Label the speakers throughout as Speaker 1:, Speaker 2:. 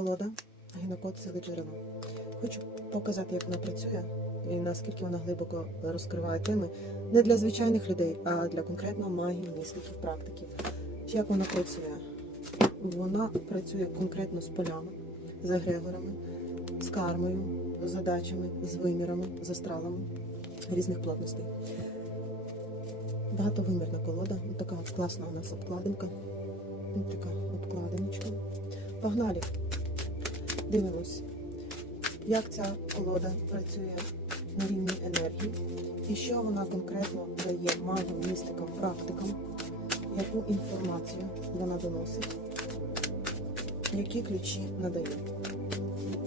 Speaker 1: колода гінокод сили джерела. Хочу показати, як вона працює і наскільки вона глибоко розкриває теми не для звичайних людей, а для конкретно магів, містиків, практиків. Як вона працює? Вона працює конкретно з полями, з егрегорами, з кармою, з задачами, з вимірами, з астралами різних плотностей. Багатовимірна колода. Така класна у нас обкладинка. Така обкладиночка. Погнали! Дивимось, як ця колода працює на рівні енергії і що вона конкретно дає магам, містикам, практикам, яку інформацію вона доносить, які ключі надає.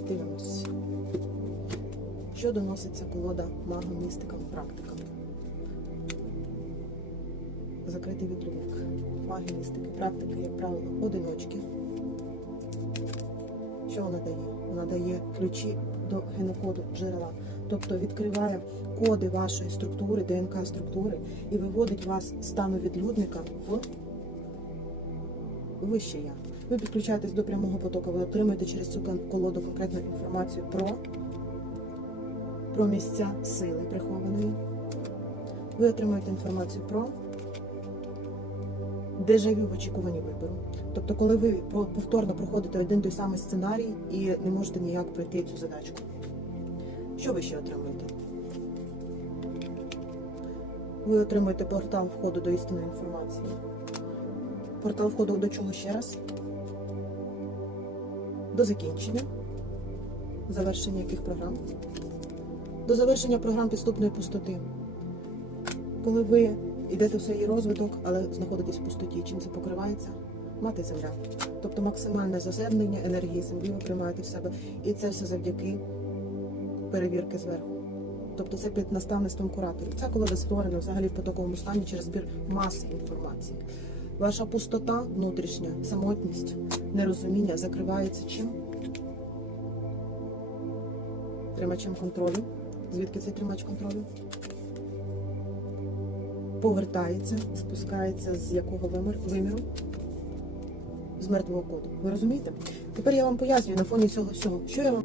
Speaker 1: Дивимось, що доносить ця колода магам, містикам, практикам. Закритий відлюдник. Маги, містики, практики, як правило, одиночки. Що вона дає? Вона дає ключі до генокоду джерела, тобто відкриває коди вашої структури, ДНК структури і виводить вас з стану відлюдника в вище я. Ви підключаєтесь до прямого потоку, ви отримуєте через цю колоду конкретну інформацію про, про місця сили прихованої. Ви отримуєте інформацію про дежавю в очікуванні вибору. Тобто, коли ви повторно проходите один той самий сценарій і не можете ніяк пройти цю задачку. Що ви ще отримуєте? Ви отримуєте портал входу до істинної інформації. Портал входу до чого ще раз? До закінчення. Завершення яких програм? До завершення програм підступної пустоти. Коли ви йдете в свій розвиток, але знаходитесь в пустоті, чим це покривається? Мати земля. Тобто максимальне заземлення енергії землі ви приймаєте в себе. І це все завдяки перевірки зверху. Тобто це під наставництвом кураторів. Ця колода створена взагалі в потоковому стані через збір маси інформації. Ваша пустота внутрішня, самотність, нерозуміння закривається чим? Тримачем контролю. Звідки цей тримач контролю? Повертається, спускається з якого вимір, виміру? З мертвого коду. Ви розумієте? Тепер я вам пояснюю на фоні цього всього, що я вам